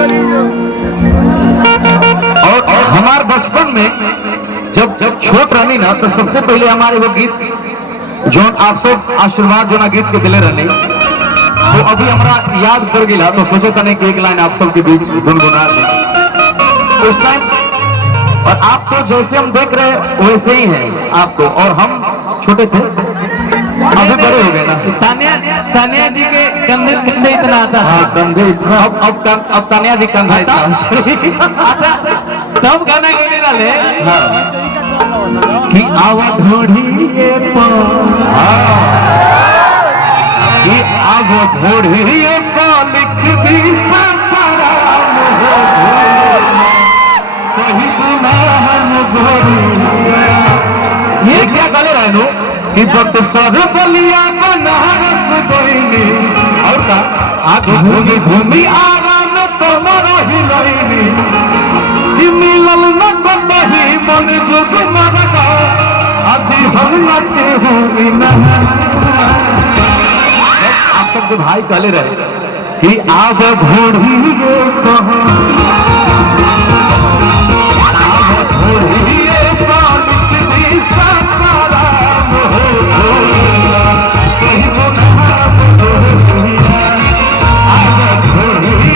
और हमारे बचपन में जब छोट रहनी ना तो सबसे पहले हमारे वो गीत जो आप सब आशीर्वाद जो ना गीत के दिले रहनी तो अभी हमारा याद कर गया तो सोचे था नहीं कि एक लाइन आप सबके बीच गुनगुना दें उस टाइम। और आप तो जैसे हम देख रहे हैं वैसे ही हैं आप तो, और हम छोटे थे अभी बड़े हो गए ना। तानिया जी के कंधे कंधे इतना आता है। हाँ कंधे इतना अब तानिया जी कंधा इतना। अच्छा तब गाना गाने वाले कि आवाज ढोढ़िए कि आवाज ढोढ़िए लिख दी ससुराल कहीं गुनाह ये क्या गले रहे नो कि जब सर बलिया बनारस गईनी और का आगे भूमि भूमि आराम तुम्हारा ही लईनी कि मिलल न कहीं मन जोग मरगा आदि हम न के होई न। आप सबके भाई कहले रहे कि आब घोड़ी कहाँ आब घोड़ी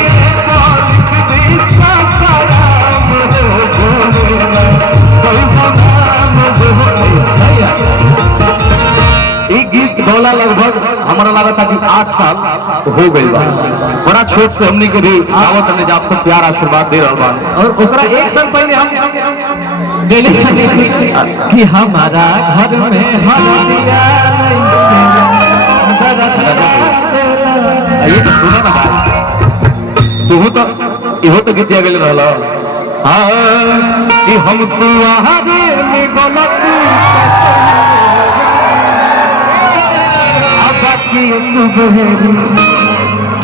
लगभग हमारा लगा था कि 8 साल हो गई बा। बड़ा छोट से हमने के भी आवत ने आप सब प्यार आशीर्वाद दे रहा बा। और ओकरा 1 साल पहले हम गेले कि हमारा घर में हल्दिया ये तो सुना ना भाई तू तो इहो तो गीतिया गेल रहला हां कि हम तुम्हारे में गलत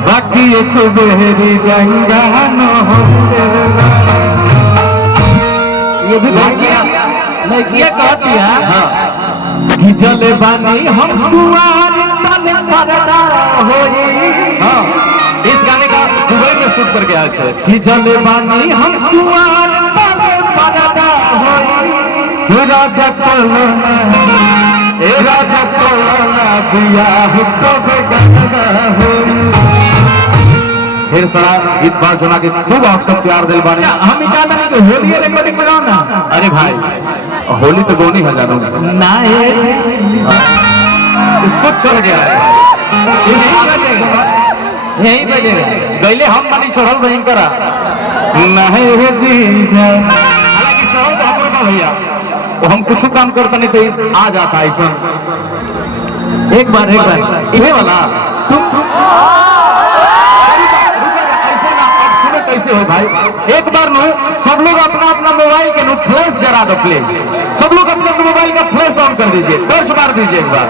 बाकी एक बेहरी गंगा न हो। ये भी लड़किया कहती है कि जले बानी हम कुआर तले परदा होई। हाँ इस गाने का दुबई में शूट करके आए थे कि जले बानी हम कुआर तले परदा होई। राजा कोलना ए राजा कोलना दिया तो गंगा हो। फिर सारा गीत बात सुना के खूब आप सब प्यार दिल बानी। हम चाहते नहीं कि होली रिकॉर्डिंग बनाओ ना। अरे भाई होली तो गोनी है जानो ना इसको चल गया है यही बजेगा गईले हम बनी चढ़ल नहीं करा नहीं हालांकि चढ़ल तो हमारे ना भैया हम कुछ काम करता नहीं तो आ जाता ऐसा। एक बार इहे वाला तुम ऐसे ना अब सुनो कैसे हो भाई। एक बार नो सब लोग अपना अपना मोबाइल के नो फ्लैश जरा दो प्लीज। सब लोग अपने अपने मोबाइल का फ्लैश ऑन कर दीजिए टॉर्च मार दीजिए एक बार।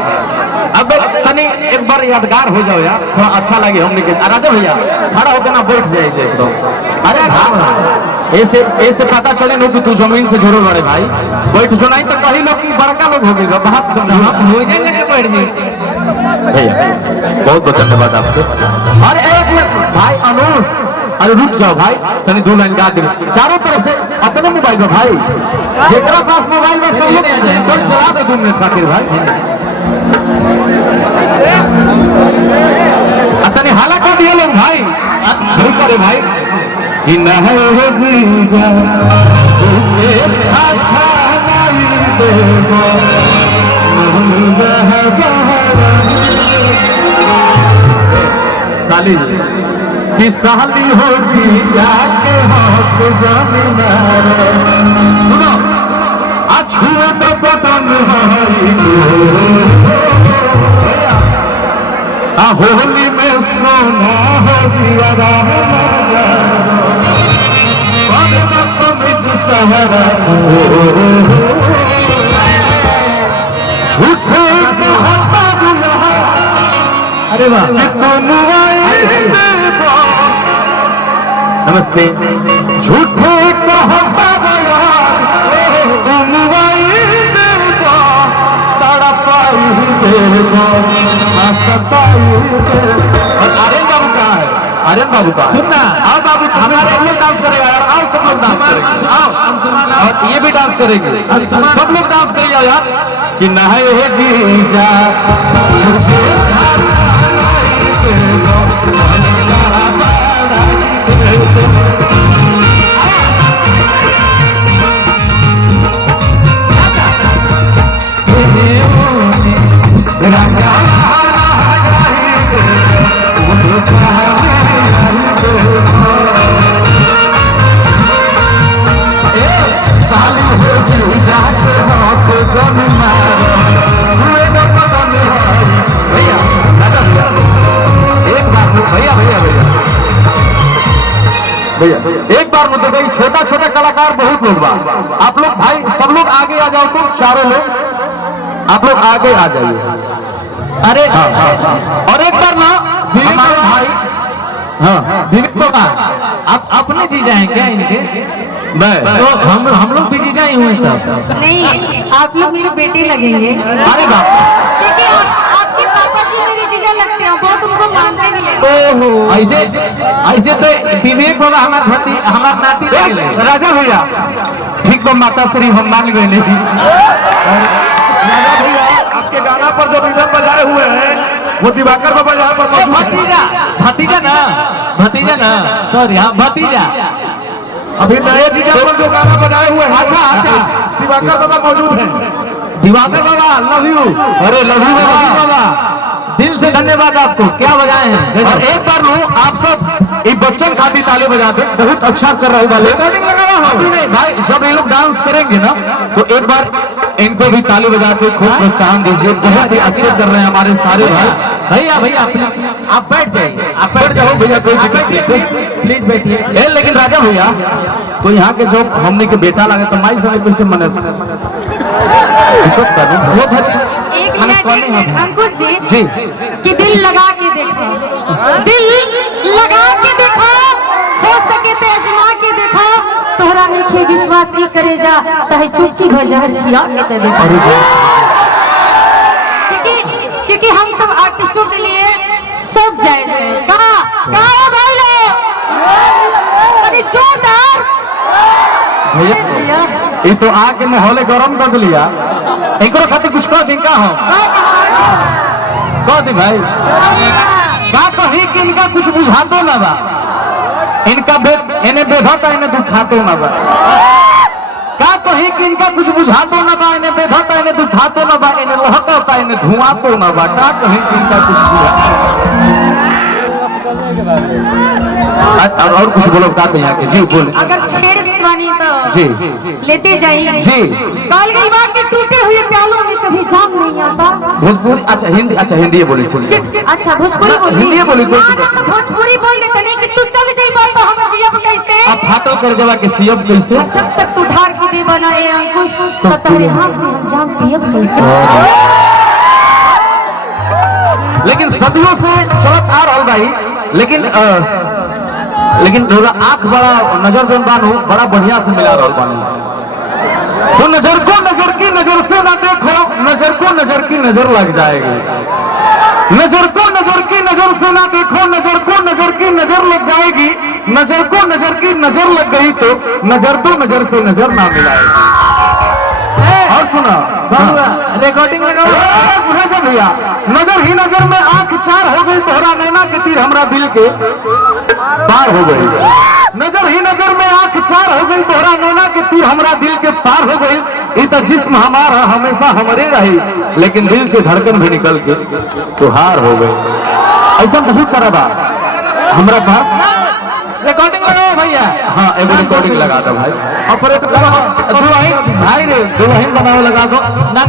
अब तनी एक बार यादगार हो जाओ यार थोड़ा अच्छा लगे हमने के। राजा भैया खड़ा होकर ना बैठ जाए एकदम। अरे हाँ ऐसे पता चले नो कि तू जमीन से जुड़ो बड़े भाई बैठ जो नहीं तो कहीं लोग बड़का लोग हो गए बात सुन हो जाएंगे बैठ जाए। बहुत बहुत धन्यवाद आपको। अरे एक मिनट भाई अनुज अरे रुक जाओ भाई तनी 2 लाइन गा दे चारों तरफ से अपने मोबाइल में भाई जेकरा पास मोबाइल में सब लोग चला दे 2 मिनट खातिर भाई। तनी हाला कर दिया लोग भाई रुक करे भाई कि नहीं जीजा छा नहीं देबो साली कि साली हो जीजा के हाथ जमीनार सुनो अछुए तो बदन होली में सोना हो जिया सहरा झूठे अरे वाह नमस्ते झूठे अरे कहाँ है आर्यन बाबू का सुनना। आओ बाबू, हमारे सब लोग डांस करेगा यार, आओ सब लोग डांस करेंगे, आओ। और ये भी डांस करेंगे, सब लोग डांस करेंगे यार। कि नहाए जीजा छुपे साथ भैया एक बार मतलब भाई, छोटा छोटा कलाकार बहुत लोग बा, आप लोग भाई सब लोग आगे आ जाओ, तुम चारों लोग आप लोग आगे आ जाइए। अरे और एक बार ना हमारे भाई, हाँ विवेक बाबा, आप अपने जीजा हैं क्या इनके? तो हम लोग भी जीजा ही हुए तब। नहीं, आप लोग मेरे बेटे लगेंगे, अरे बाप, क्योंकि आपके पापा जी मेरे जीजा लगते हैं, बहुत उनको मानते भी हैं। ऐसे तो विवेक बाबा हमार नाती लगेले। राजा भैया ठीक तो माता श्री हम मान गए नहीं। राजा भैया आपके गाना पर जो रिदम बजाए हुए हैं वो दिवाकर बाबा यहाँ पर मौजूद हैं। भतीजा ना सॉरी, हाँ भतीजा। अभी नए जीजा पर जो गाना बजाए हुए हैं, अच्छा। दिवाकर बाबा मौजूद हैं। दिवाकर बाबा लव यू। अरे लवी बाबा दिल से धन्यवाद आपको, क्या बजाए हैं। और एक बार लो आप सब ये बच्चन खाती ताली बजाते, बहुत अच्छा कर रहे वाले। रिकॉर्डिंग लगा रहा हूं नहीं भाई, जब ये लोग डांस करेंगे ना तो एक बार इनको भी ताली बजा के खूब प्रोत्साहन दीजिए, बहुत ही अच्छे कर रहे हैं हमारे सारे भाई। भैया आप बैठ जाइए, आप बैठ जाओ भैया, कोई दिक्कत नहीं, प्लीज बैठिए। लेकिन राजा भैया तो यहाँ के जो हमने के बेटा लगे तो माई समय कैसे मने वो एक मिनट अंकुश जी कि दिल लगा के देखो, दिल लगा के देखो, हो सके तो आजमा के देखो, तोहरा नहीं विश्वास ही करे जा चाहे चुटकी भजहर खिया के तो देखो। क्योंकि हम सब आर्टिस्टों के लिए सब जाए का भाई लोग अरे जोरदार भैया ये तो आके माहौल गरम कर लिया, एक खातिर कुछ कह दी का हो कह दी भाई का कही कि इनका कुछ बुझातो ना बा, इनका इन्हें बेधता इन्हें दुखातो ना बा, का कही कि इनका कुछ बुझातो ना बा, इन्हें बेधता इन्हें दुखातो ना बा, इन्हें लहकता इन्हें धुआतो ना बा, का कही कि इनका कुछ और कुछ बोलो का यहाँ के जी बोले। अगर छेड़ पानी तो जी लेते जाइए जी। काल गई बात के टूटे हुए प्यालों में कभी जाम नहीं आता। भोजपुरी अच्छा हिंदी बोली थोड़ी, अच्छा भोजपुरी बोली, हिंदी बोली तो भोजपुरी बोल देते नहीं कि तू चल जाई बात तो हम जियब कैसे, अब फाटल कर देवा के सीएम कैसे, जब तक तू ढार के दे बनाए अंकुश तो तेरे हाथ से हम जाम पियब कैसे। लेकिन सदियों से चलत आ रहा भाई, लेकिन थोड़ा आंख बड़ा नजर जन बानू बड़ा बढ़िया से मिला रहा बानू, तो नजर को नजर की नजर से ना देखो, नजर को नजर की नजर लग जाएगी, नजर को नजर की नजर से ना देखो, नजर को नजर की नजर लग जाएगी, नजर को नजर की नजर लग गई तो नजर से नजर ना मिलाएगी। और सुना रिकॉर्डिंग राजा भैया, नजर ही नजर में आंख चार हो गई, तोहरा नैना के तीर हमरा दिल के पार हो गई, नजर ही नजर में आंख चार हो गई, तोहरा नैना के तीर हमरा दिल के पार हो गई, ये तो जिस्म हमारा हमेशा हमारे रही, लेकिन दिल से धड़कन भी निकल के तुहार हो गई। ऐसा बहुत सारा बात हमारा पास। रिकॉर्डिंग लगाओ भैया। हाँ एगो रिकॉर्डिंग लगा दो भाई, ऑपरेटर भाई रे दुल्हन बनाओ लगा दो। ना